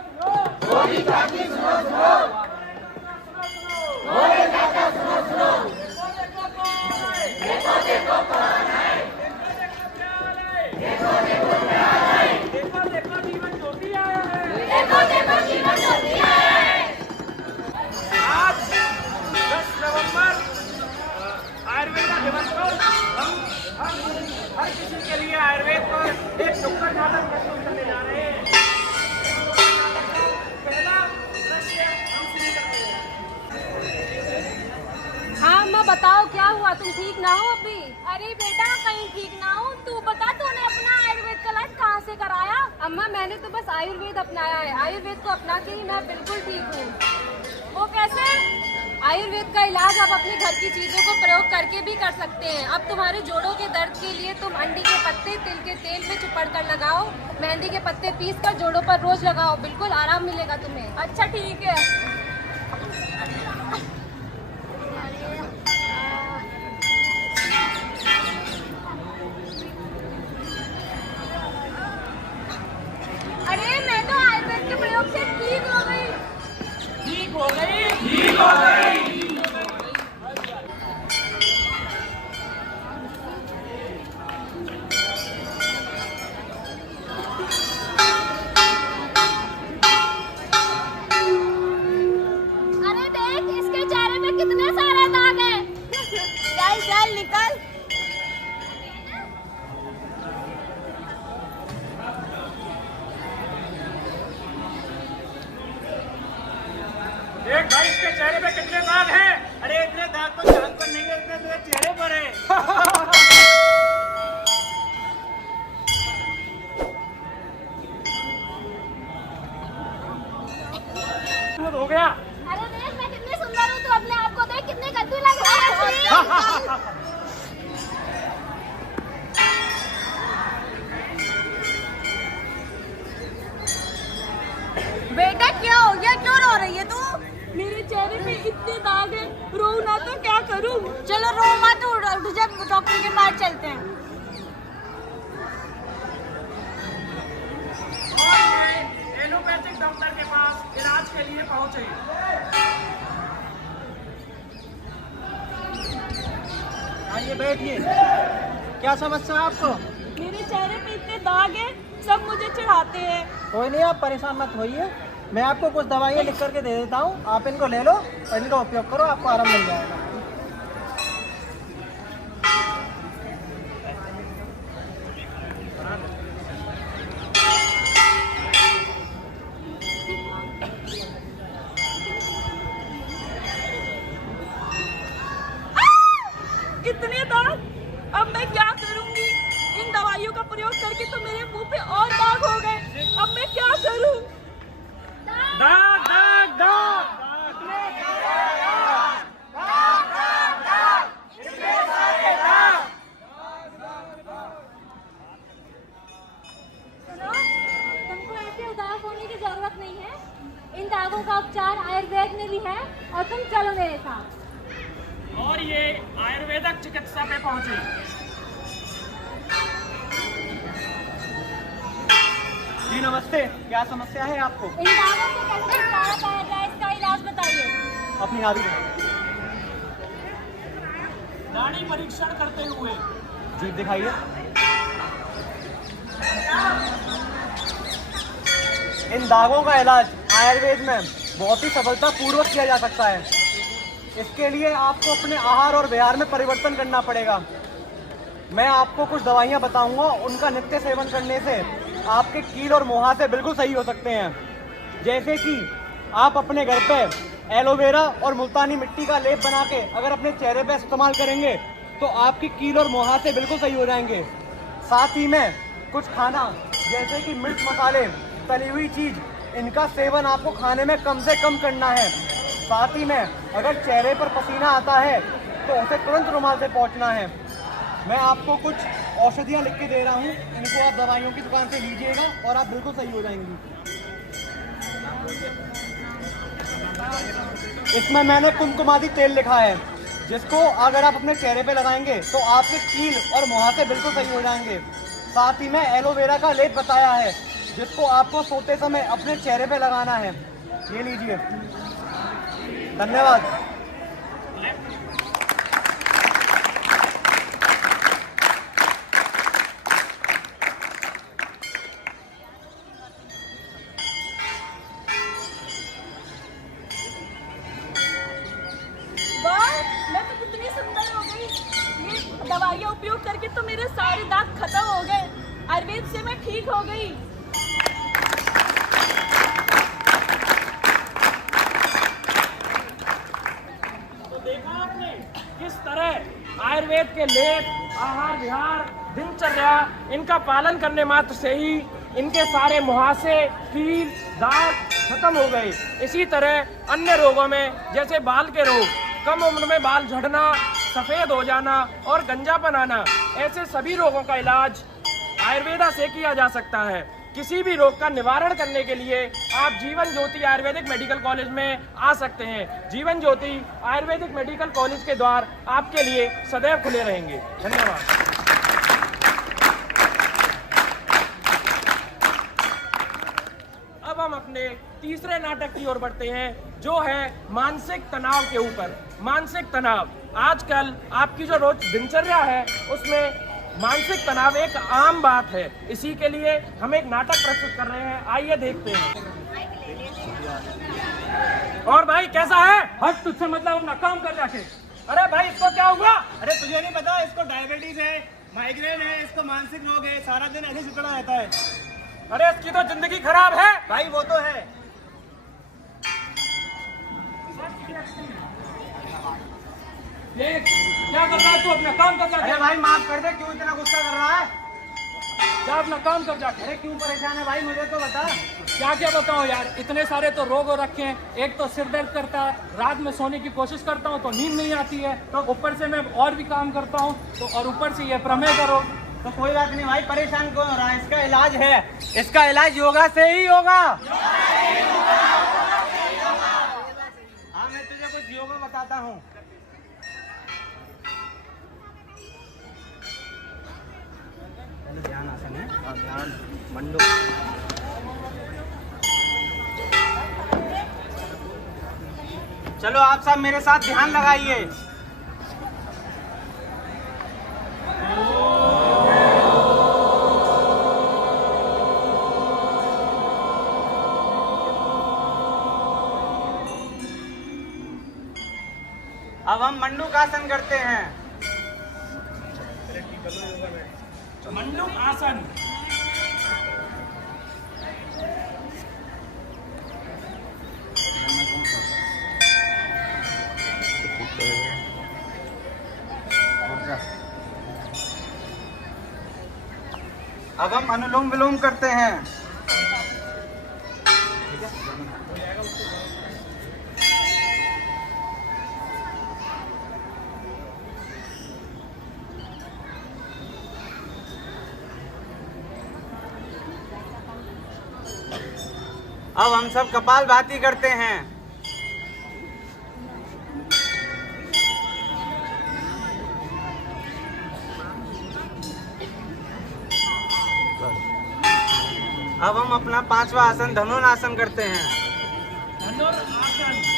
मोदी चाची सुनो सुनो, मोदी चाचा सुनो सुनो, देखो देखो कौन है, देखो देखो क्या है, देखो देखो जीवन ज्योति आया है, देखो देखो जीवन ज्योति आया है। आज 10 नवंबर आयुर्वेद दिवस पर हम हर किसी के लिए आयुर्वेद पर एक नुक्कड़ नाटक प्रस्तुत करने जा रहे हैं। पहला दृश्य हम शुरू करते हैं। हाँ अम्मा बताओ क्या हुआ, तुम ठीक ना हो अभी? अरे बेटा कहीं ठीक ना हो, तू बता तूने अपना आयुर्वेद का इलाज कहाँ से कराया? अम्मा मैंने तो बस आयुर्वेद अपनाया है, आयुर्वेद को अपना के ही मैं बिल्कुल ठीक हूँ। वो कैसे? आयुर्वेद का इलाज आप अपने घर की चीजों को प्रयोग करके भी कर सकते हैं। अब तुम्हारे जोड़ों के दर्द के लिए तुम अंडी के पत्ते तिल के तेल में चुपड़ कर लगाओ, मेहंदी के पत्ते पीस कर जोड़ों पर रोज लगाओ, बिल्कुल आराम मिलेगा तुम्हें। अच्छा ठीक है। अरे मैं तो आयुर्वेद के प्रयोग से ठीक हो गई। ठीक हो गई, ठीक हो गई। अरे देख इसके चेहरे पे कितने सारे दाग हैं। चल चल निकल। देख भाई इसके चेहरे पे कितने दाग हैं। अरे इतने दाग तो चांद पर नहीं है, इतने तेरे चेहरे पर है। हो गया। अरे देख मैं कितनी सुंदर हूँ, तू अपने आप को देख कितने गद्दू लग रहा है। बेटा क्या हो गया, क्यों रो रही है तू? मेरे चेहरे पे इतने दाग हैं, रो ना तो क्या करूँ? चलो रो मत, उठ जा, डॉक्टर के पास चलते हैं। एलोपैथिक डॉक्टर के पास इलाज के लिए पहुंचे। आइए बैठिए, क्या समस्या है आपको? मेरे चेहरे पे इतने दाग हैं, सब मुझे चिढ़ाते हैं। कोई नहीं, आप परेशान मत होइए। मैं आपको कुछ दवाइयाँ लिख करके दे देता हूँ, आप इनको ले लो और इनका उपयोग करो, आपको आराम मिल जाएगा। इतने दाग, अब मैं क्या करूंगी? इन दवाइयों का प्रयोग करके तो मेरे मुंह पे और दाग हो गए, अब मैं क्या करूं? दाग दाग दाग सुनो, तुमको ऐसे उदास होने की जरूरत नहीं है। इन दागों का उपचार आयुर्वेद में भी है और तुम चलो मेरे साथ। और ये आयुर्वेदिक चिकित्सा पे पहुंचे। जी नमस्ते, क्या समस्या है आपको? इन दागों से कैसे छुटकारा पाया जाए, इसका इलाज बताइए। अपनी नाभि दिखाइए। नाड़ी परीक्षण करते हुए। जीभ दिखाइए। इन दागों का इलाज आयुर्वेद में बहुत ही सफलतापूर्वक किया जा सकता है। इसके लिए आपको अपने आहार और विहार में परिवर्तन करना पड़ेगा। मैं आपको कुछ दवाइयाँ बताऊंगा, उनका नित्य सेवन करने से आपके कील और मुहासे बिल्कुल सही हो सकते हैं। जैसे कि आप अपने घर पे एलोवेरा और मुल्तानी मिट्टी का लेप बना के अगर अपने चेहरे पे इस्तेमाल करेंगे तो आपकी कील और मुहासे बिल्कुल सही हो जाएंगे। साथ ही में कुछ खाना जैसे कि मिर्च मसाले, तली हुई चीज़, इनका सेवन आपको खाने में कम से कम करना है। साथ ही में अगर चेहरे पर पसीना आता है तो उसे तुरंत रुमाल से पोंछना है। मैं आपको कुछ औषधियाँ लिख के दे रहा हूँ, इनको आप दवाइयों की दुकान से लीजिएगा और आप बिल्कुल सही हो जाएंगी। इसमें मैंने कुमकुमादी तेल लिखा है, जिसको अगर आप अपने चेहरे पे लगाएंगे तो आपके कील और मुहासे बिल्कुल सही हो जाएंगे। साथ ही में एलोवेरा का लेप बताया है, जिसको आपको सोते समय अपने चेहरे पे लगाना है। ये लीजिए। धन्यवाद। वाह, मैं तो कितनी सुंदर हो गई। ये दवाइयाँ उपयोग करके तो मेरे सारे दांत खत्म हो गए। आयुर्वेद से मैं ठीक हो गई। तो देखा आपने किस तरह आयुर्वेद के लेप, आहार विहार, दिनचर्या, इनका पालन करने मात्र से ही इनके सारे मुहासे, कील, दाग खत्म हो गए। इसी तरह अन्य रोगों में जैसे बाल के रोग, कम उम्र में बाल झड़ना, सफेद हो जाना और गंजापन आना, ऐसे सभी रोगों का इलाज आयुर्वेदा से किया जा सकता है। किसी भी रोग का निवारण करने के लिए आप जीवन ज्योति आयुर्वेदिक मेडिकल कॉलेज में आ सकते हैं। जीवन ज्योति आयुर्वेदिक मेडिकल कॉलेज के द्वार आपके लिए सदैव खुले रहेंगे। धन्यवाद। अब हम अपने तीसरे नाटक की ओर बढ़ते हैं, जो है मानसिक तनाव के ऊपर। मानसिक तनाव, आजकल आपकी जो रोज दिनचर्या है उसमें मानसिक तनाव एक आम बात है। इसी के लिए हम एक नाटक प्रस्तुत कर रहे हैं, आइए देखते हैं। और भाई कैसा है? हट, तुझसे मतलब अपना काम कर जाके। अरे भाई इसको क्या हुआ? अरे तुझे नहीं पता, इसको डायबिटीज है, माइग्रेन है, इसको मानसिक रोग है, सारा दिन ऐसे सुकड़ा रहता है। अरे इसकी तो जिंदगी खराब है। भाई वो तो है। देख, क्या कर रहा है तू? अपना काम कर जाके। अरे भाई माफ कर दे, क्यों इतना गुस्सा कर रहा है? जा अपना काम कर जाके। अरे क्यों परेशान है भाई, मुझे तो बता। क्या क्या बताऊं यार, इतने सारे तो रोग हो रखे हैं। एक तो सिर दर्द करता है, रात में सोने की कोशिश करता हूं तो नींद नहीं आती है, तो ऊपर से मैं और भी काम करता हूं तो, और ऊपर से ये प्रमेय का रोग। तो कोई बात नहीं भाई, परेशान क्यों हो रहा है? इसका इलाज है, इसका इलाज योगा से ही होगा। हाँ, मैं तुझे कुछ योगा बताता हूँ। ध्यान आसन है और ध्यान मंडो। चलो आप सब मेरे साथ ध्यान लगाइए। अब हम मंडूक आसन करते हैं। मंडूक आसन। अब हम अनुलोम विलोम करते हैं। अब हम सब कपालभाति करते हैं। अब हम अपना 5वां आसन धनुरासन करते हैं। धनुरासन।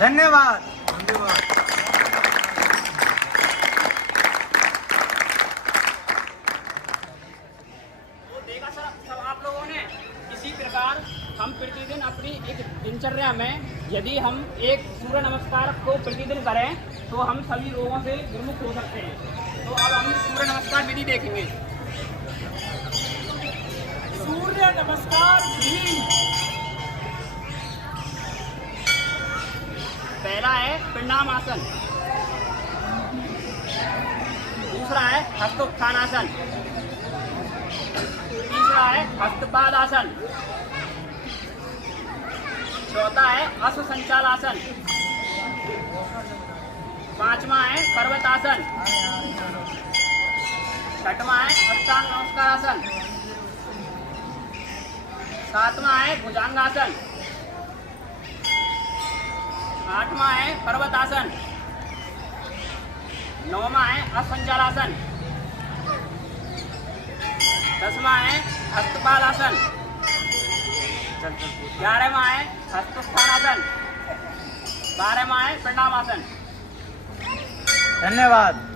धन्यवाद। देखा सब आप लोगों ने। इसी प्रकार हम प्रतिदिन अपनी एक दिनचर्या में यदि हम एक सूर्य नमस्कार को प्रतिदिन करें तो हम सभी रोगों से विमुक्त हो सकते हैं। तो अब हम सूर्य नमस्कार विधि देखेंगे। सूर्य नमस्कार विधि। पहला है पिंडाम आसन, दूसरा है हस्तोत्थान आसन, तीसरा है हस्तपाद आसन, चौथा है अश्व संचाल आसन, पांचवा है पर्वतासन, छठवां है अष्टांग नमस्कारासन, सातवां है भुजंगासन, आठवां है पर्वतासन, नौवां है असंचालासन, 10वां है हस्तपालासन, 11वां है हस्तस्थानासन, 12वां है प्रणामासन। धन्यवाद।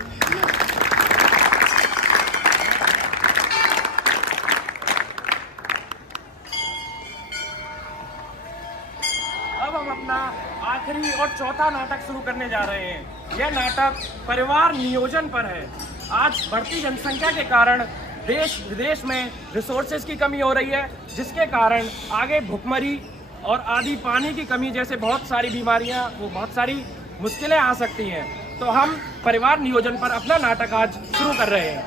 अब हम अपना आखिरी और चौथा नाटक शुरू करने जा रहे हैं। यह नाटक परिवार नियोजन पर है। आज बढ़ती जनसंख्या के कारण देश विदेश में रिसोर्सेज की कमी हो रही है, जिसके कारण आगे भुखमरी और आदि पानी की कमी जैसे बहुत सारी बीमारियां, वो बहुत सारी मुश्किलें आ सकती हैं। तो हम परिवार नियोजन पर अपना नाटक आज शुरू कर रहे हैं।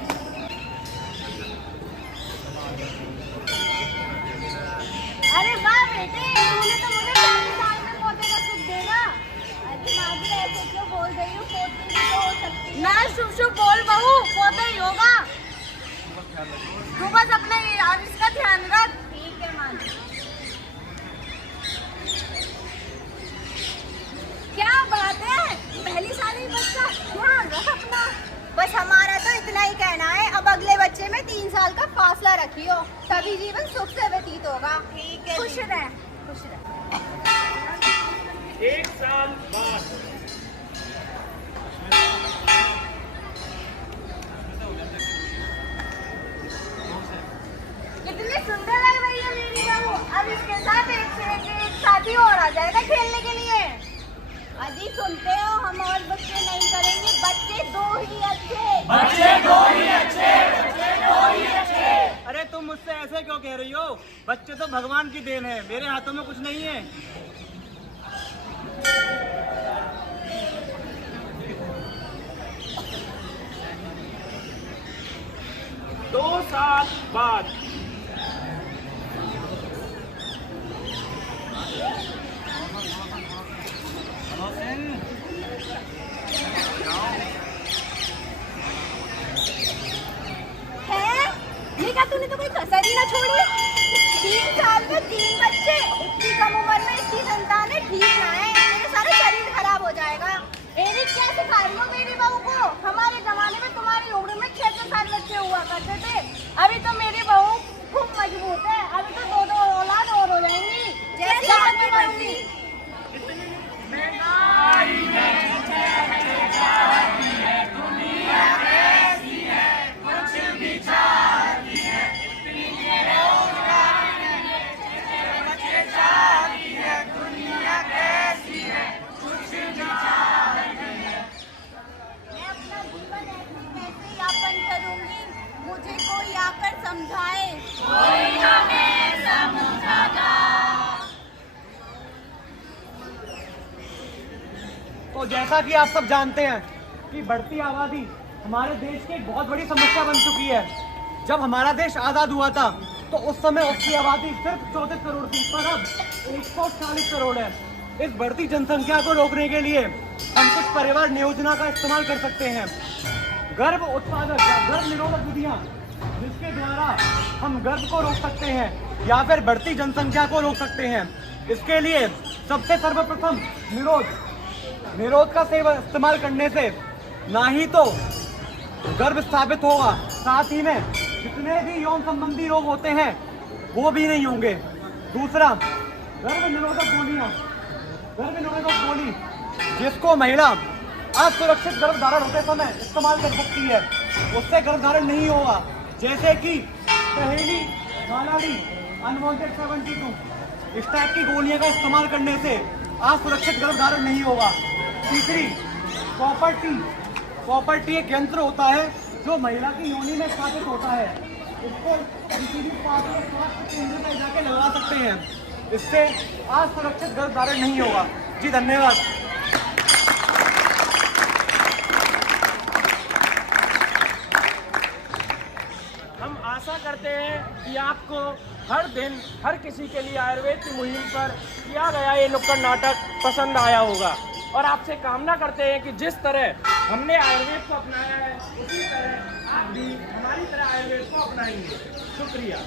अरे वाह बेटे, तूने तो मुझे पहले साल में पोते का सुख देगा। अरे माँ जी ऐसे क्यों बोल रही हो, पोते भी तो हो सकती है। ना शुभ शुभ बोल बहू, पोता ही होगा। तू बस अपने इसका ध्यान रख। ठीक है माँ जी। क्या बात है, पहली साल ही बच्चा, ध्यान रख अपना। बस हमारा तो इतना ही कहना है। अब अगले बच्चे में 3 साल का फासला रखियो, तभी जीवन सुख से व्यतीत होगा। ठीक है, खुश रह, खुश रह। 1 साल बाद कितनी सुंदर लग रही है मेरी बहू। अब इसके साथ एक साथी और आ जाएगा खेलने के लिए। अजी सुनते हो, हम और बच्चे नहीं करेंगे, बच्चे 2 ही अच्छे। अरे तुम मुझसे ऐसे क्यों कह रही हो? बच्चे तो भगवान की देन है, मेरे हाथों में कुछ नहीं है। दो साल बाद है? ये क्या, तूने तो कोई कसर ही ना छोड़ी। 3 साल में 3 बच्चे, इतनी कम उम्र में इतनी संतानें ठीक ना है। मेरे सारा शरीर खराब हो जाएगा। एरिक क्या सिखा रही हो मेरी बहू को? हमारे जमाने में तुम्हारी उम्र में 6-6 साल बच्चे हुआ करते थे। अभी तो मेरी बहू खूब मजबूत है, अभी तो 2-2 औलाद और हो जाएंगी। जैसी क्या आपकी करूंगी? मैं अपना जीवन ऐसे यापन करूंगी, मुझे कोई आकर समझाए। कोई हमें समझाना। तो जैसा कि आप सब जानते हैं कि बढ़ती आबादी हमारे देश की एक बहुत बड़ी समस्या बन चुकी है। जब हमारा देश आज़ाद हुआ था तो उस समय उसकी आबादी सिर्फ 34 करोड़ थी, पर अब 140 करोड़ है। इस बढ़ती जनसंख्या को रोकने के लिए हम कुछ परिवार नियोजना का इस्तेमाल कर सकते हैं। गर्भ उत्पादक या गर्भ निरोधक विधियाँ, जिसके द्वारा हम गर्भ को रोक सकते हैं या फिर बढ़ती जनसंख्या को रोक सकते हैं। इसके लिए सबसे सर्वप्रथम निरोध का इस्तेमाल करने से ना ही तो गर्भ स्थापित होगा, साथ ही में जितने भी यौन संबंधी रोग होते हैं वो भी नहीं होंगे। दूसरा, गर्भ निरोधक गोली जिसको महिला असुरक्षित गर्भधारण होते समय इस्तेमाल कर सकती है, उससे गर्भधारण नहीं होगा। जैसे कि सहेली, मालाडी, अनवांटेड 72, इस टाइप की गोलियां का इस्तेमाल करने से असुरक्षित गर्भधारण नहीं होगा। तीसरी, कॉपर टी एक यंत्र होता है जो महिला की योनि में स्थापित होता है। इसको किसी भी स्वास्थ्य केंद्र में जाके लगा सकते हैं, इससे असुरक्षित गर्भधारण नहीं होगा। जी धन्यवाद। हम आशा करते हैं कि आपको हर दिन हर किसी के लिए आयुर्वेद की मुहिम पर किया गया ये नुक्कड़ नाटक पसंद आया होगा। और आपसे कामना करते हैं कि जिस तरह हमने आयुर्वेद को अपनाया है उसी तरह आप भी हमारी तरह आयुर्वेद को अपनाएंगे। शुक्रिया।